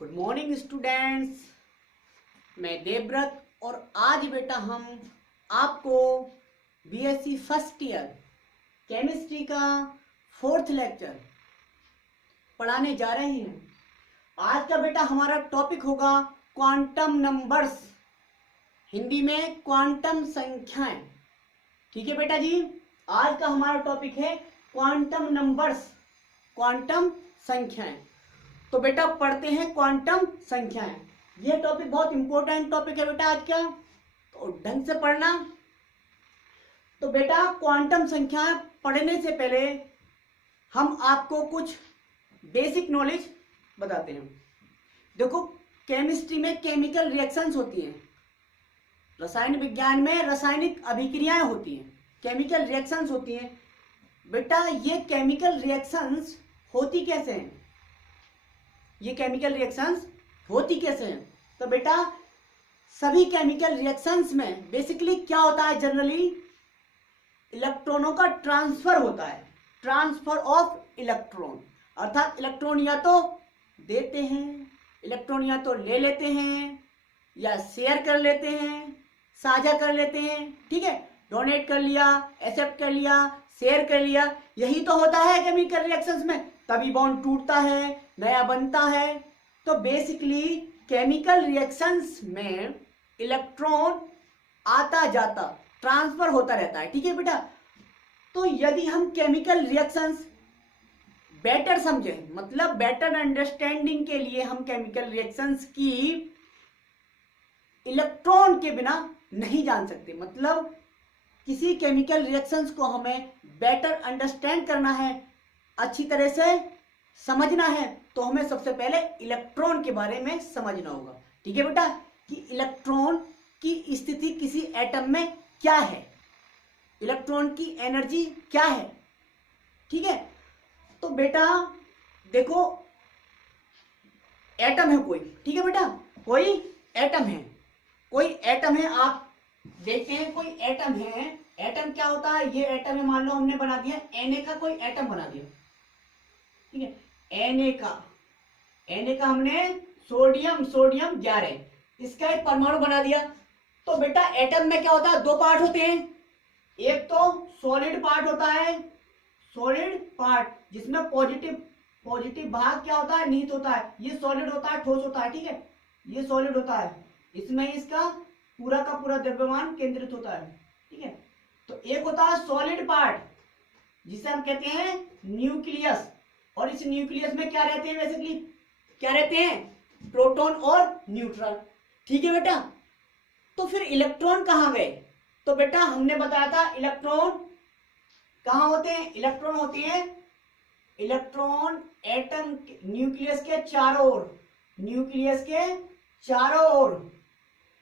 Good morning students, मैं देवव्रत और आज बेटा हम आपको बीएससी फर्स्ट ईयर केमिस्ट्री का 4th लेक्चर पढ़ाने जा रहे हैं। आज का बेटा हमारा टॉपिक होगा क्वांटम नंबर्स, हिंदी में क्वांटम संख्याएं। ठीक है बेटा जी, आज का हमारा टॉपिक है क्वांटम नंबर्स, क्वांटम संख्याएं। तो बेटा पढ़ते हैं क्वांटम संख्याएं। यह टॉपिक बहुत इंपॉर्टेंट टॉपिक है बेटा आज का, तो ढंग से पढ़ना। तो बेटा क्वांटम संख्याएं पढ़ने से पहले हम आपको कुछ बेसिक नॉलेज बताते हैं। देखो, केमिस्ट्री में केमिकल रिएक्शंस होती हैं, रसायन विज्ञान में रासायनिक अभिक्रियाएं होती हैं, केमिकल रिएक्शंस होती हैं। बेटा ये केमिकल रिएक्शंस होती कैसे हैं, ये केमिकल रिएक्शंस होती कैसे हैं? तो बेटा सभी केमिकल रिएक्शंस में बेसिकली क्या होता है, जनरली इलेक्ट्रॉनों का ट्रांसफर होता है, ट्रांसफर ऑफ इलेक्ट्रॉन। अर्थात इलेक्ट्रॉन या तो देते हैं, इलेक्ट्रॉन या तो ले लेते हैं, या शेयर कर लेते हैं, साझा कर लेते हैं। ठीक है, डोनेट कर लिया, एक्सेप्ट कर लिया, शेयर कर लिया, यही तो होता है केमिकल रिएक्शंस में। तभी बॉन्ड टूटता है, नया बनता है। तो बेसिकली केमिकल रिएक्शंस में इलेक्ट्रॉन आता जाता, ट्रांसफर होता रहता है। ठीक है बेटा, तो यदि हम केमिकल रिएक्शंस बेटर समझें, मतलब बेटर अंडरस्टैंडिंग के लिए हम केमिकल रिएक्शंस की इलेक्ट्रॉन के बिना नहीं जान सकते। मतलब किसी केमिकल रिएक्शंस को हमें बेटर अंडरस्टैंड करना है, अच्छी तरह से समझना है, तो हमें सबसे पहले इलेक्ट्रॉन के बारे में समझना होगा। ठीक है बेटा, कि इलेक्ट्रॉन की स्थिति किसी एटम में क्या है, इलेक्ट्रॉन की एनर्जी क्या है। ठीक है, तो बेटा देखो, एटम है कोई, ठीक है बेटा, कोई एटम है, कोई एटम है। आप देखते हैं कोई एटम है, एटम क्या होता है, ये एटम है, मान लो हमने बना दिया Na का कोई एटम बना दिया। ठीक है, Na का हमने सोडियम 11, इसका एक परमाणु बना दिया। तो बेटा एटम में क्या होता है, दो पार्ट होते हैं, एक तो सॉलिड पार्ट होता है, सॉलिड पार्ट जिसमें पॉजिटिव भाग क्या होता है, निहित होता है। ये सॉलिड होता है, ठोस होता है। ठीक है, ये सॉलिड होता है, इसमें इसका पूरा का पूरा द्रव्यमान केंद्रित होता है। ठीक है, तो एक होता है सॉलिड पार्ट जिसे हम कहते हैं न्यूक्लियस, और इस न्यूक्लियस में क्या रहते हैं, बेसिकली क्या रहते हैं, प्रोटॉन और न्यूट्रॉन। ठीक है बेटा, तो फिर इलेक्ट्रॉन कहां गए? तो बेटा हमने बताया था इलेक्ट्रॉन कहां होते हैं, इलेक्ट्रॉन होते हैं, इलेक्ट्रॉन एटम न्यूक्लियस के चारों ओर, न्यूक्लियस के चारों ओर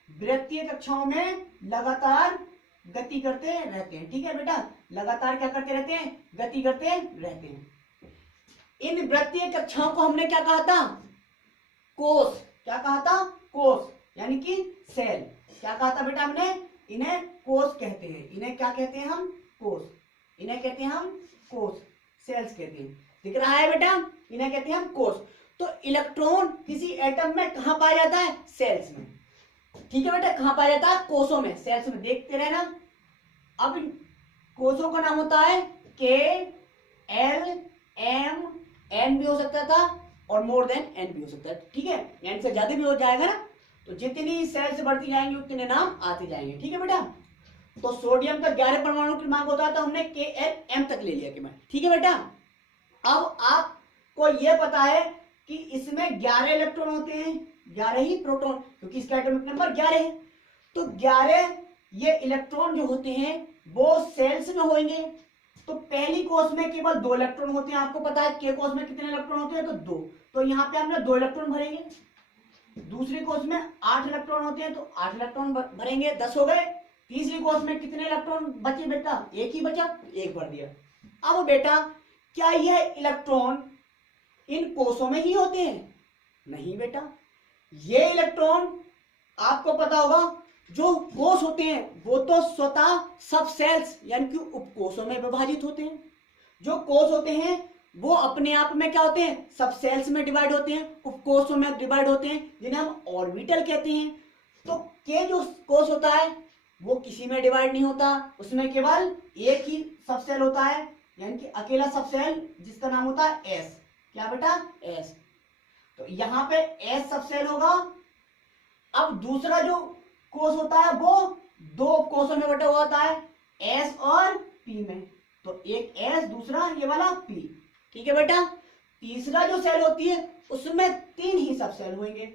वृत्तीय कक्षाओं में लगातार गति करते रहते हैं। ठीक है बेटा, लगातार क्या करते रहते हैं, गति करते रहते हैं। इन वृत्तीय कक्षाओं को हमने क्या कहा था, कोष। क्या कहा था, कोष, यानी कि सेल। क्या कहा था बेटा हमने, इन्हें कोष कहते हैं। इन्हें क्या कहते हैं हम, कोष। इन्हें कहते हैं हम कोष, सेल्स कहते हैं। दिख रहा है बेटा, इन्हें कहते हैं हम कोष। तो इलेक्ट्रॉन किसी एटम में कहां पाया जाता है, सेल्स में। ठीक है बेटा, कहां पाया जाता है, कोषों में, सेल्स में। देखते रहना। अब इन कोषों का नाम होता है के, एल, एम, एन भी हो सकता था, और मोर देन एन भी हो सकता है। ठीक है, एन से ज्यादा भी हो जाएगा ना, तो जितनी सेल्स बढ़ती जाएंगी उतने नाम आते जाएंगे। ठीक है बेटा, तो सोडियम का 11 परमाणु की मांग होता है, तो हमने के, एल, एम तक ले लिया कि मैं। ठीक है बेटा, अब आपको यह पता है कि इसमें 11 इलेक्ट्रॉन होते हैं, 11 ही प्रोटॉन, क्योंकि इसका एटॉमिक नंबर 11 है। तो 11 ये इलेक्ट्रॉन जो होते हैं वो सेल्स में होंगे। तो पहली कोष में केवल 2 इलेक्ट्रॉन होते हैं, आपको पता है के कोष में कितने इलेक्ट्रॉन होते हैं, तो 2। तो यहाँ पे हमने 2 इलेक्ट्रॉन भरेंगे। दूसरी कोष में 8 इलेक्ट्रॉन होते हैं, तो 8 इलेक्ट्रॉन भरेंगे, 10 हो गए। तीसरी कोष में कितने इलेक्ट्रॉन बचे बेटा, एक ही बचा, एक भर दिया। अब बेटा क्या यह इलेक्ट्रॉन इन कोषों में ही होते हैं? नहीं बेटा, ये इलेक्ट्रॉन आपको पता होगा जो कोष होते हैं वो तो स्वतः सब सेल्स यानी कि उपकोषों में विभाजित होते हैं। जो कोष होते हैं वो अपने आप में क्या होते हैं, सब सेल्स में डिवाइड होते हैं, उपकोषों में डिवाइड होते हैं, जिन्हें हम ऑर्बिटल कहते हैं। तो के जो कोष होता है वो किसी में डिवाइड नहीं होता, उसमें केवल एक ही सब सेल होता है, यानी कि अकेला सब सेल जिसका नाम होता है एस। क्या बेटा, एस। तो यहाँ पे एस सब सेल होगा। अब दूसरा जो कोष होता है वो दो कोषों में बटा हुआ होता है, एस और पी में। तो एक एस, दूसरा ये वाला पी। ठीक है बेटा। तीसरा जो सेल होती है उसमें तीन ही सब सेल होंगे,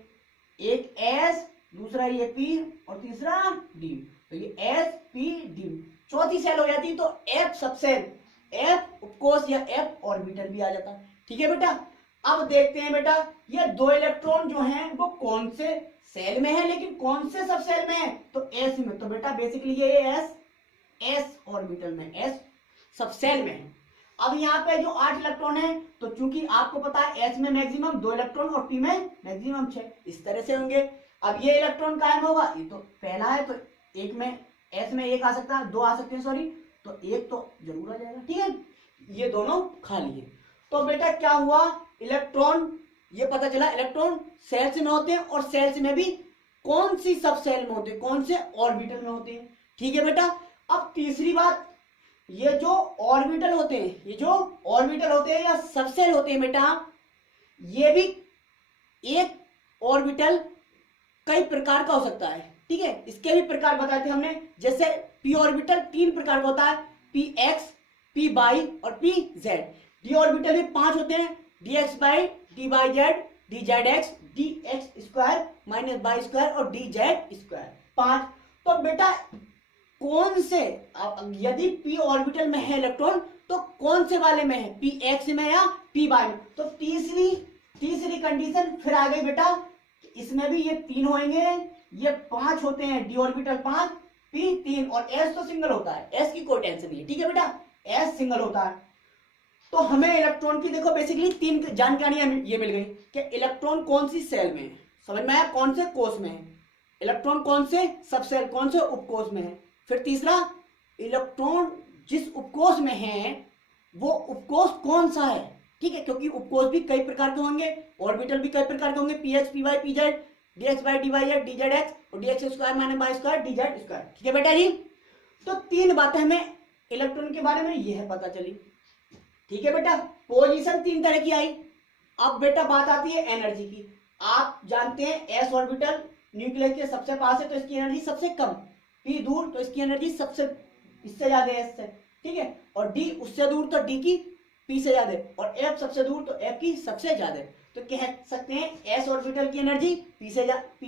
एक एस, दूसरा ये पी और तीसरा डी। तो ये एस पी डी। चौथी सेल हो जाती तो एफ सब सेल, एफ उपकोष या एफ ऑर्बिटल भी आ जाता। ठीक है बेटा। अब देखते हैं बेटा ये दो इलेक्ट्रॉन जो हैं वो कौन से सेल में है, लेकिन कौन से सब सेल में है, तो एस में। तो बेटा बेसिकली ये एस ऑर्बिटल में, एस सब सेल में है। अब यहाँ पे जो 8 इलेक्ट्रॉन है, तो चूंकि आपको पता है एस में मैक्सिमम 2 इलेक्ट्रॉन और पी में मैक्सिमम 6, इस तरह से होंगे। अब ये इलेक्ट्रॉन कायम होगा, ये तो पहला है तो एक में, एस में एक आ सकता है, 2 आ सकते हैं सॉरी, तो एक तो जरूर आ जाएगा। ठीक है, ये दोनों खाली है। तो बेटा क्या हुआ, इलेक्ट्रॉन, ये पता चला इलेक्ट्रॉन सेल्स में होते हैं और सेल्स में भी कौन सी सब सेल में होते हैं, कौन से ऑर्बिटल में होते हैं। ठीक है बेटा। अब तीसरी बात, ये जो ऑर्बिटल होते हैं, ये जो ऑर्बिटल होते हैं या सब सेल होते हैं बेटा, ये भी एक ऑर्बिटल कई प्रकार का हो सकता है। ठीक है, इसके भी प्रकार बताए थे हमने। जैसे पी ऑर्बिटल 3 प्रकार का होता है, पी एक्स, पी वाई और पी जेड। डी ऑर्बिटल भी 5 होते हैं, d x Y, D Y Z, D Z x, d x square minus Y square और डी जेड स्क्वायर, 5। तो बेटा कौन से, यदि पी ऑर्बिटल में है इलेक्ट्रॉन तो कौन से वाले में है, पी एक्स में या पी वाई में। तो तीसरी कंडीशन फिर आ गई बेटा, इसमें भी ये 3 होंगे, ये 5 होते हैं, डी ऑर्बिटल 5, पी 3 और एस तो सिंगल होता है, एस की कोई टेंशन नहीं है। ठीक है बेटा, एस सिंगल होता है। तो हमें इलेक्ट्रॉन की देखो बेसिकली 3 जानकारियां ये मिल गई कि इलेक्ट्रॉन कौन सी सेल में है, समझ में आया, कौन से कोष में है, इलेक्ट्रॉन कौन से सब सेल, कौन से उपकोष में है। फिर तीसरा, इलेक्ट्रॉन जिस उपकोष में है वो उपकोष कौन सा है। ठीक है, क्योंकि उपकोष भी कई प्रकार के होंगे, ऑर्बिटल भी कई प्रकार के होंगे, P x, P Y, P Z, D x Y, D Y Z, D Z X और D x square minus Y square, D Z square. ठीक है बेटा जी। तो 3 बातें हमें इलेक्ट्रॉन के बारे में यह पता चली। ठीक है बेटा, पोजीशन 3 तरह की आई। अब बेटा बात आती है एनर्जी की। आप जानते हैं एस ऑर्बिटल न्यूक्लियस के सबसे पास है तो इसकी एनर्जी सबसे कम, पी दूर तो इसकी एनर्जी सबसे, इससे ज्यादा है एस से। ठीक है, और डी उससे दूर तो डी की पी से ज्यादा, और एफ सबसे दूर तो एफ की सबसे ज्यादा। तो कह सकते हैं एस ऑर्बिटल की एनर्जी पी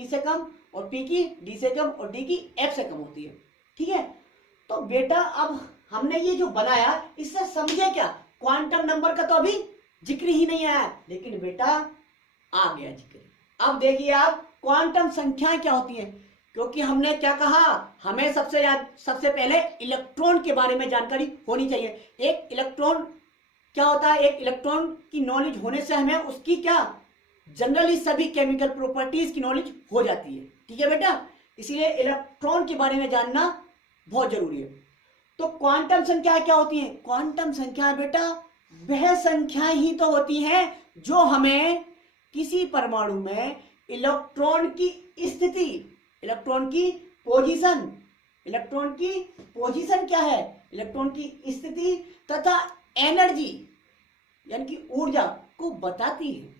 से कम और पी की डी से कम और डी की एफ से कम होती है। ठीक है, तो बेटा अब हमने ये जो बनाया इससे समझे क्या, क्वांटम नंबर का तो अभी जिक्र ही नहीं आया, लेकिन बेटा आ गया जिक्र। अब देखिए आप, क्वांटम संख्याएं क्या होती हैं, क्योंकि हमने क्या कहा, हमें सबसे पहले इलेक्ट्रॉन के बारे में जानकारी होनी चाहिए। एक इलेक्ट्रॉन क्या होता है, एक इलेक्ट्रॉन की नॉलेज होने से हमें उसकी क्या, जनरली सभी केमिकल प्रॉपर्टीज की नॉलेज हो जाती है। ठीक है बेटा, इसलिए इलेक्ट्रॉन के बारे में जानना बहुत जरूरी है। तो क्वांटम संख्या क्या होती है, क्वांटम संख्या बेटा वह संख्या ही तो होती है जो हमें किसी परमाणु में इलेक्ट्रॉन की स्थिति, इलेक्ट्रॉन की पोजीशन, इलेक्ट्रॉन की पोजीशन क्या है, इलेक्ट्रॉन की स्थिति तथा एनर्जी यानी कि ऊर्जा को बताती है।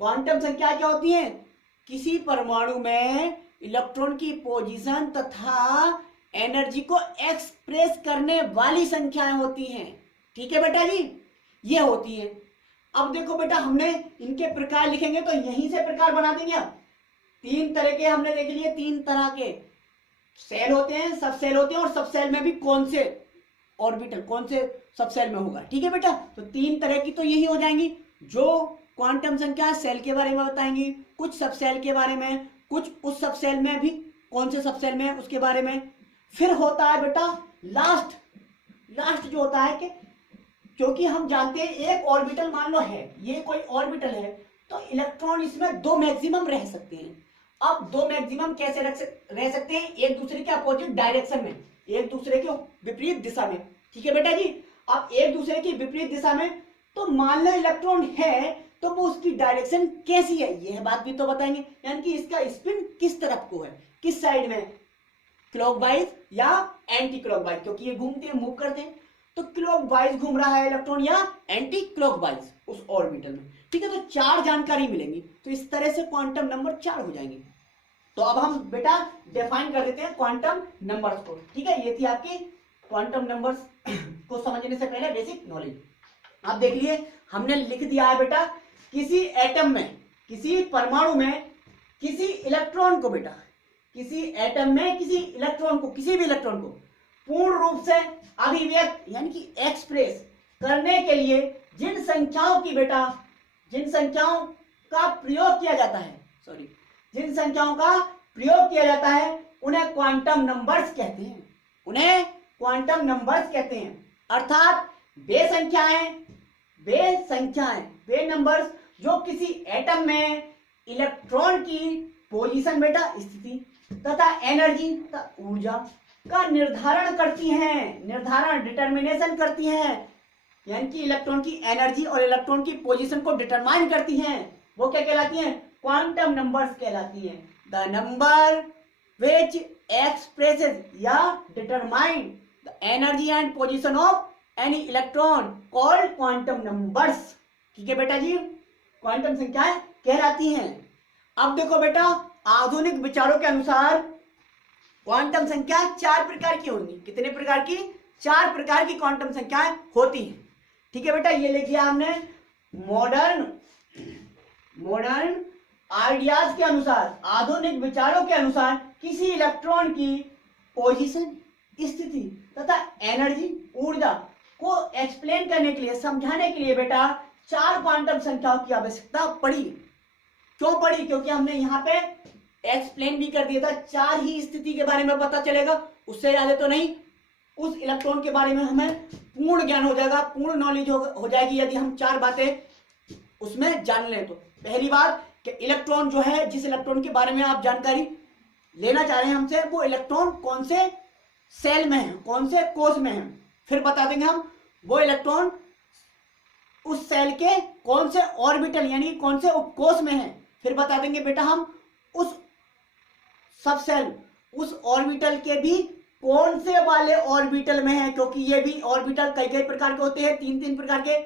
क्वांटम संख्या क्या होती है, किसी परमाणु में इलेक्ट्रॉन की पोजीशन तथा एनर्जी को एक्सप्रेस करने वाली संख्याएं होती हैं। ठीक है बेटा जी, ये होती है। अब देखो बेटा, हमने इनके प्रकार लिखेंगे तो यहीं से प्रकार बना देंगे। अब 3 तरह के हमने देख लिए, 3 तरह के सेल होते हैं, सब सेल होते हैं, और सब सेल में भी कौन से ऑर्बिटल, कौन से सब सेल में होगा। ठीक है बेटा, तो 3 तरह की तो यही हो जाएंगी, जो क्वांटम संख्या सेल के बारे में बताएंगी, कुछ सब सेल के बारे में, कुछ उस सब सेल में भी कौन से सब सेल में है उसके बारे में। फिर होता है बेटा लास्ट जो होता है कि क्योंकि हम जानते हैं एक ऑर्बिटल मान लो है, ये कोई ऑर्बिटल है, तो इलेक्ट्रॉन इसमें 2 मैक्सिमम रह सकते हैं। अब 2 मैक्सिमम कैसे रह सकते हैं, एक दूसरे के अपोजिट डायरेक्शन में, एक दूसरे के विपरीत दिशा में। ठीक है बेटा जी। अब एक दूसरे की विपरीत दिशा में, तो मान लो इलेक्ट्रॉन है तो वो उसकी डायरेक्शन कैसी है यह बात भी तो बताएंगे, यानी कि इसका स्पिन किस तरफ को है, किस साइड में, क्लॉकवाइज या एंटी क्लॉकवाइज, क्योंकि ये घूमते हैं, मूव करते हैं, तो क्लॉकवाइज घूम रहा है इलेक्ट्रॉन या एंटी क्लॉकवाइज उस ऑर्बिटल में। ठीक है, तो 4 जानकारी मिलेंगी, तो इस तरह से क्वांटम नंबर 4 हो जाएंगे। तो अब हम बेटा डिफाइन कर देते हैं क्वांटम नंबर्स को। ठीक है, ये थी आपकी क्वांटम नंबर्स को समझने से पहले बेसिक नॉलेज। अब देख लिए हमने लिख दिया है बेटा, किसी एटम में, किसी परमाणु में किसी इलेक्ट्रॉन को, बेटा किसी एटम में किसी इलेक्ट्रॉन को, किसी भी इलेक्ट्रॉन को पूर्ण रूप से अभिव्यक्त यानी कि एक्सप्रेस करने के लिए जिन संख्याओं की, बेटा जिन संख्याओं का प्रयोग किया जाता है, सॉरी जिन संख्याओं का प्रयोग किया जाता है उन्हें क्वांटम नंबर्स कहते हैं, उन्हें क्वांटम नंबर्स कहते हैं। अर्थात वे संख्याएं, वे नंबर्स जो किसी एटम में इलेक्ट्रॉन की पोजीशन, बेटा स्थिति तथा एनर्जी तथा ऊर्जा का निर्धारण करती हैं, निर्धारण डिटर्मिनेशन करती हैं, यानी कि इलेक्ट्रॉन की एनर्जी और इलेक्ट्रॉन की पोजीशन को डिटरमाइन करती हैं, वो क्या कहलाती हैं, क्वांटम नंबर्स कहलाती हैं। द नंबर विच एक्सप्रेसेस या determine the energy and position of any electron called quantum numbers. ठीक है बेटा जी, क्वांटम संख्याएं कहलाती हैं। अब देखो बेटा, आधुनिक विचारों के अनुसार क्वांटम संख्या 4 प्रकार की होंगी। कितने प्रकार की? 4 प्रकार की क्वांटम संख्याएं होती हैं। ठीक है बेटा, ये लिख लिया हमने। मॉडर्न आइडियाज के अनुसार, आधुनिक विचारों के अनुसार किसी इलेक्ट्रॉन की पोजीशन, स्थिति तथा एनर्जी, ऊर्जा को एक्सप्लेन करने के लिए, समझाने के लिए बेटा 4 क्वांटम संख्याओं की आवश्यकता पड़ी। क्यों पड़ी? क्योंकि हमने यहाँ पे एक्सप्लेन भी कर दिया था, 4 ही स्थिति के बारे में पता चलेगा, उससे ज्यादा तो नहीं। उस इलेक्ट्रॉन के बारे में हमें पूर्ण ज्ञान हो जाएगा, पूर्ण नॉलेज हो जाएगी यदि हम 4 बातें उसमें जान लें तो। पहली बात कि इलेक्ट्रॉन जो है, जिस इलेक्ट्रॉन के बारे में आप जानकारी लेना चाह रहे हैं हमसे, वो इलेक्ट्रॉन कौन से सेल में है, कौन से कोष में है। फिर बता देंगे हम वो इलेक्ट्रॉन उस सेल के कौन से ऑर्बिटल यानी कौन से उपकोष में है। फिर बता देंगे बेटा हम उस सब सेल, उस ऑर्बिटल के भी कौन से वाले ऑर्बिटल में है, क्योंकि ये भी ऑर्बिटल कई कई प्रकार के होते हैं, 3 प्रकार के,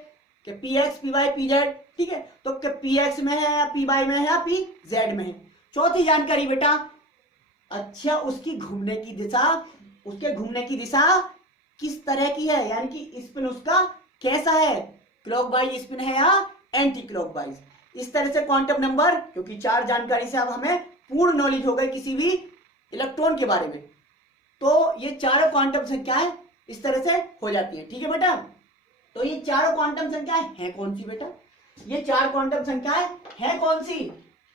कि px, py, pz। ठीक है, तो px में है या py में है या pz में है। चौथी जानकारी बेटा, अच्छा उसकी घूमने की दिशा, उसके घूमने की दिशा किस तरह की है, यानी कि स्पिन उसका कैसा है, क्लॉकवाइज स्पिन है या एंटी क्लॉकवाइज। इस तरह से क्वांटम नंबर, क्योंकि 4 जानकारी से अब हमें पूर्ण नॉलेज हो गई किसी भी इलेक्ट्रॉन के बारे में, तो ये 4 क्वांटम संख्याएं इस तरह से हो जाती हैं। ठीक है बेटा, तो ये 4 क्वांटम संख्याएं हैं कौन सी बेटा, ये 4 क्वांटम संख्याएं हैं कौन सी।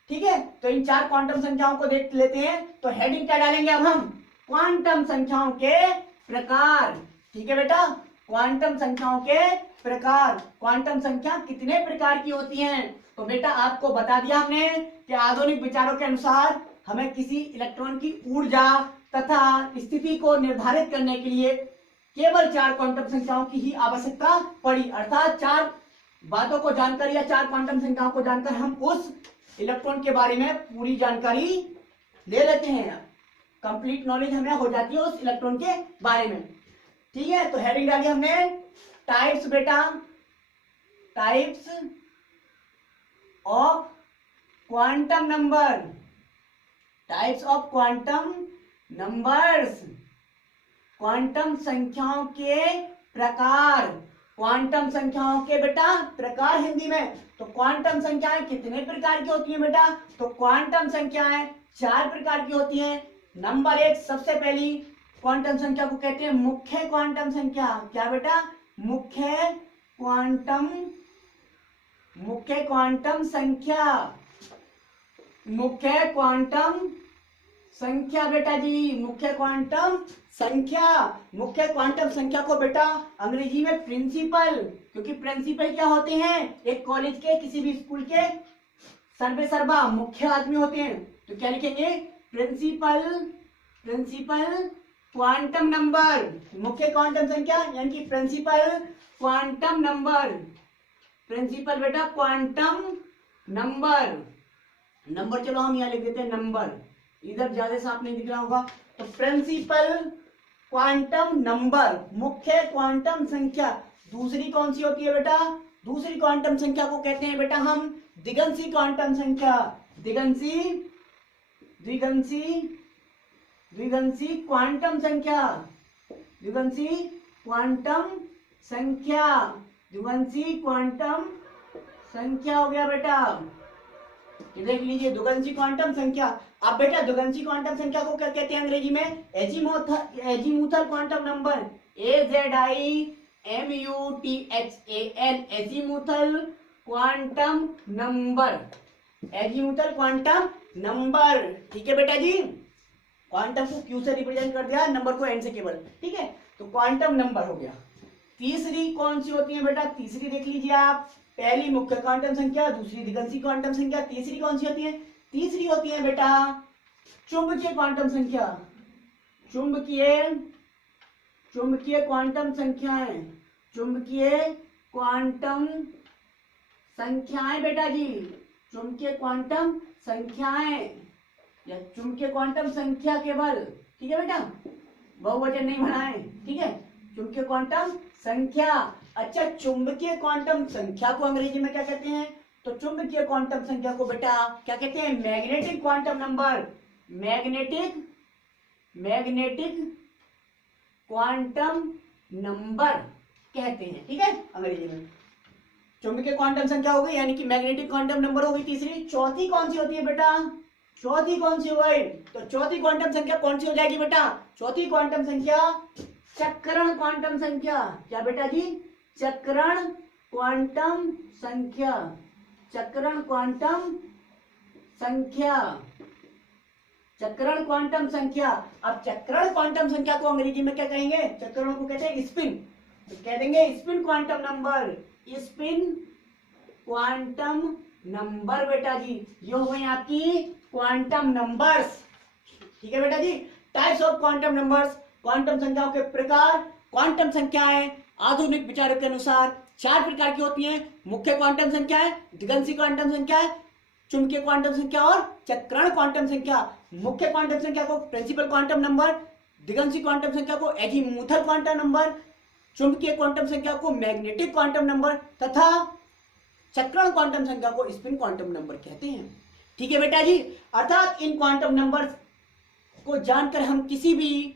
ठीक है, तो इन 4 क्वांटम संख्याओं को देख लेते हैं। तो हेडिंग क्या डालेंगे अब हम, क्वांटम संख्याओं के प्रकार। ठीक है बेटा, क्वांटम संख्याओं के प्रकार। क्वांटम संख्या कितने प्रकार की होती हैं, तो बेटा आपको बता दिया हमने कि आधुनिक विचारों के अनुसार हमें किसी इलेक्ट्रॉन की ऊर्जा तथा स्थिति को निर्धारित करने के लिए केवल 4 क्वांटम संख्याओं की ही आवश्यकता पड़ी। अर्थात 4 बातों को जानकर या 4 क्वांटम संख्याओं को जानकर हम उस इलेक्ट्रॉन के बारे में पूरी जानकारी ले लेते हैं, कंप्लीट नॉलेज हमें हो जाती है उस इलेक्ट्रॉन के बारे में। ठीक है, तो हेडिंग डाली हमने टाइप्स बेटा, types of quantum number, types of quantum numbers, quantum संख्याओं के प्रकार। क्वांटम संख्याओं के बेटा प्रकार हिंदी में, तो क्वांटम संख्याएं कितने प्रकार की होती हैं बेटा, तो क्वांटम संख्याएं 4 प्रकार की होती हैं। नंबर 1, सबसे पहली क्वांटम संख्या को कहते हैं मुख्य क्वांटम संख्या। क्या बेटा, मुख्य क्वांटम संख्या, मुख्य क्वांटम संख्या बेटा जी, मुख्य क्वांटम संख्या। मुख्य क्वांटम संख्या को बेटा अंग्रेजी में प्रिंसिपल, क्योंकि प्रिंसिपल क्या होते हैं, एक कॉलेज के, किसी भी स्कूल के सर्वे सर्वा मुख्य आदमी होते हैं, तो क्या लिखेंगे, प्रिंसिपल क्वांटम नंबर, मुख्य क्वांटम संख्या यानी कि प्रिंसिपल क्वांटम नंबर, प्रिंसिपल बेटा क्वांटम नंबर, नंबर चलो हम यहाँ लिख देते हैं नंबर, इधर ज्यादा साफ नहीं दिख रहा होगा, तो प्रिंसिपल क्वांटम नंबर, मुख्य क्वांटम संख्या। दूसरी कौन सी होती है बेटा? दूसरी क्वांटम संख्या को कहते हैं बेटा हम दिगंशी क्वांटम संख्या, दिगंशी, द्विगंशी, द्विगंशी क्वांटम संख्या, द्विगंशी क्वांटम संख्या, द्विगंशी क्वांटम संख्या हो गया बेटा, ये देख लीजिए द्विगंशी क्वांटम संख्या। अब बेटा द्विगंशी क्वांटम संख्या को क्या कहते हैं अंग्रेजी में? Azimuthal quantum number, AZIMUTHAL, azimuthal quantum number, azimuthal quantum number. ठीक है बेटा जी, क्वांटम को क्यू से रिप्रेजेंट कर दिया, नंबर को एन से केवल। ठीक है, तो क्वांटम नंबर हो गया। तीसरी कौन सी होती है बेटा? तीसरी देख लीजिए आप, पहली मुख्य क्वांटम संख्या, दूसरी दिगंशी क्वांटम संख्या, तीसरी कौन सी होती है? तीसरी होती है बेटा चुंबकीय क्वांटम संख्या, चुंबकीय, चुंबकीय क्वांटम संख्याएं, चुंबकीय क्वांटम संख्याएं बेटा जी, चुंबकीय क्वांटम संख्याएं या चुंबकीय क्वांटम संख्या केवल। ठीक है बेटा, बहुवचन नहीं बनाए। ठीक है, चुंबकीय क्वांटम संख्या। अच्छा, चुंबकीय क्वांटम संख्या को अंग्रेजी में क्या कहते हैं? तो चुंबकीय क्वांटम संख्या को बेटा क्या कहते हैं? Magnetic quantum number, magnetic, magnetic quantum number कहते हैं। ठीक है, अंग्रेजी में चुंबकीय क्वांटम संख्या हो गई, यानी कि मैग्नेटिक क्वांटम नंबर हो गई तीसरी। चौथी कौन सी होती है बेटा? चौथी कौन सी हो गई? तो चौथी क्वांटम संख्या कौन सी हो जाएगी बेटा? चौथी क्वांटम संख्या चक्रण क्वांटम संख्या। क्या बेटा जी? चक्रण क्वांटम संख्या, चक्रण क्वांटम संख्या, चक्रण क्वांटम संख्या। अब चक्रण क्वांटम संख्या को अंग्रेजी में क्या कहेंगे? चक्रणों को कहते हैं स्पिन, तो कह देंगे spin quantum number, spin quantum number बेटा जी। ये हो गई आपकी क्वांटम नंबर्स। ठीक है बेटा जी, types of quantum numbers, quantum संख्याओं के प्रकार। क्वांटम संख्याएं आधुनिक विचारों के अनुसार 4 प्रकार की होती हैं। मुख्य क्वांटम संख्याएं, दिगंशी क्वांटम संख्याएं, चुंबकीय क्वांटम संख्या और चक्रण क्वांटम संख्या। मुख्य क्वांटम संख्या को प्रिंसिपल क्वांटम नंबर, दिगंशी क्वांटम संख्या को एजीमुथल क्वांटम नंबर, चुंबकीय क्वांटम संख्या को मैग्नेटिक क्वांटम नंबर तथा चक्रण क्वांटम संख्या को स्पिन क्वांटम नंबर कहते हैं। ठीक है बेटा जी, अर्थात इन क्वांटम नंबर्स को जानकर हम किसी भी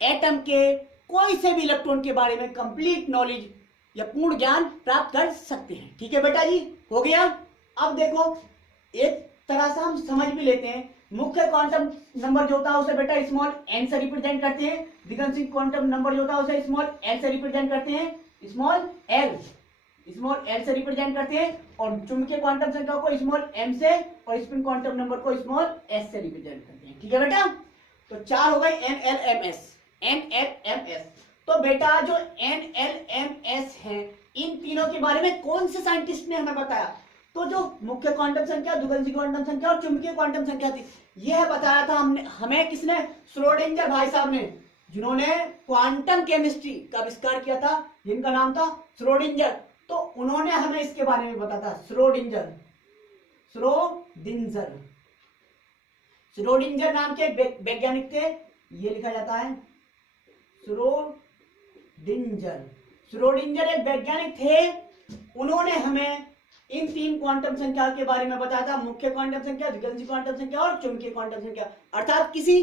एटम के कोई से भी इलेक्ट्रॉन के बारे में कंप्लीट नॉलेज या पूर्ण ज्ञान प्राप्त कर सकते हैं। ठीक है बेटा जी, हो गया। अब देखो एक तरह से हम समझ भी लेते हैं, मुख्य क्वांटम नंबर जो होता है उसे बेटा स्मॉल एन से रिप्रेजेंट करते हैं, दिगंशी क्वांटम नंबर जो होता है उसे स्मॉल एल से रिप्रेजेंट करते हैं, स्मॉल एल से रिप्रेजेंट करते हैं, और चुंबकीय क्वांटम संख्या को स्मॉल एम से और स्पिन क्वांटम नंबर को स्मॉल एस से रिप्रेजेंट करते हैं। ठीक है बेटा, तो 4 हो गए NLMS, NLMS। तो बेटा जो NLMS है, इन तीनों के बारे में कौन से साइंटिस्ट ने हमें बताया? तो जो मुख्य क्वांटम संख्या, द्विगंशी क्वांटम संख्या और चुंबकीय क्वांटम संख्या थी, यह बताया था हमें किसने? श्रोडिंगर भाई साहब ने, जिन्होंने क्वांटम केमिस्ट्री का आविष्कार किया था, जिनका नाम था श्रोडिंगर। तो उन्होंने हमें इसके बारे में बताया था, श्रोडिंगर नाम के वैज्ञानिक थे, ये लिखा जाता है श्रोडिंगर एक वैज्ञानिक थे। उन्होंने हमें इन 3 क्वांटम संख्या के बारे में बताया था, मुख्य क्वांटम संख्या, दिगंशी क्वांटम संख्या और चुंबकीय क्वांटम संख्या। अर्थात किसी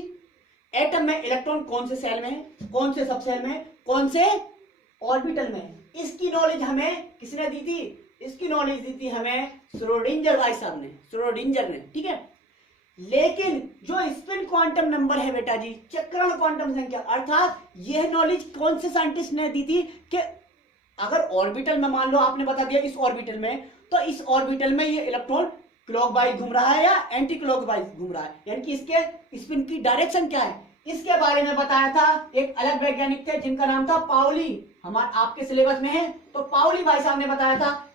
एटम में इलेक्ट्रॉन कौन से सेल में, कौन से सब सेल में, कौन से ऑर्बिटल में, इसकी नॉलेज हमें किसने दी थी? इसकी नॉलेज दी थी हमें श्रोडिंगर भाई साहब ने, श्रोडिंगर ने। ठीक है, लेकिन जो स्पिन क्वांटम नंबर है बेटा जी, चक्रण क्वांटम संख्या, अर्थात यह नॉलेज कौन से साइंटिस्ट ने दी थी कि अगर ऑर्बिटल में, मान लो आपने बता दिया इस ऑर्बिटल में, तो इस ऑर्बिटल में ये इलेक्ट्रॉन क्लॉकवाइज घूम रहा है या एंटी क्लॉकवाइज घूम रहा है, यानी कि इसके स्पिन की डायरेक्शन क्या है, इसके बारे में बताया था एक अलग वैज्ञानिक थे जिनका नाम था पाउली। हमारे आपके सिलेबस में है, तो पाउली भाई साहब ने बताया था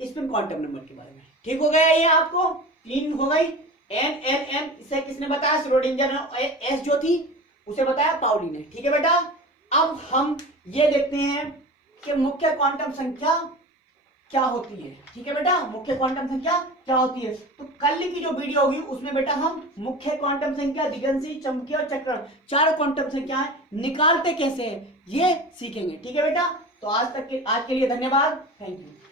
स्पिन क्वांटम नंबर के बारे में। ठीक हो गया, ये आपको 3 हो गई। NLM इसे किसने बताया? श्रोडिंगर ने। एस जो थी उसे बताया पाउली ने। ठीक है बेटा, अब हम ये देखते हैं कि मुख्य क्वांटम संख्या क्या होती है। ठीक है बेटा, मुख्य क्वांटम संख्या क्या होती है। तो कल की जो वीडियो होगी उसमें बेटा हम मुख्य क्वांटम संख्या, दिगंशी, चुंबकीय और चक्रण, 4 क्वांटम संख्याएं निकालते कैसे हैं ये सीखेंगे। ठीक है बेटा, तो आज के लिए धन्यवाद, थैंक यू।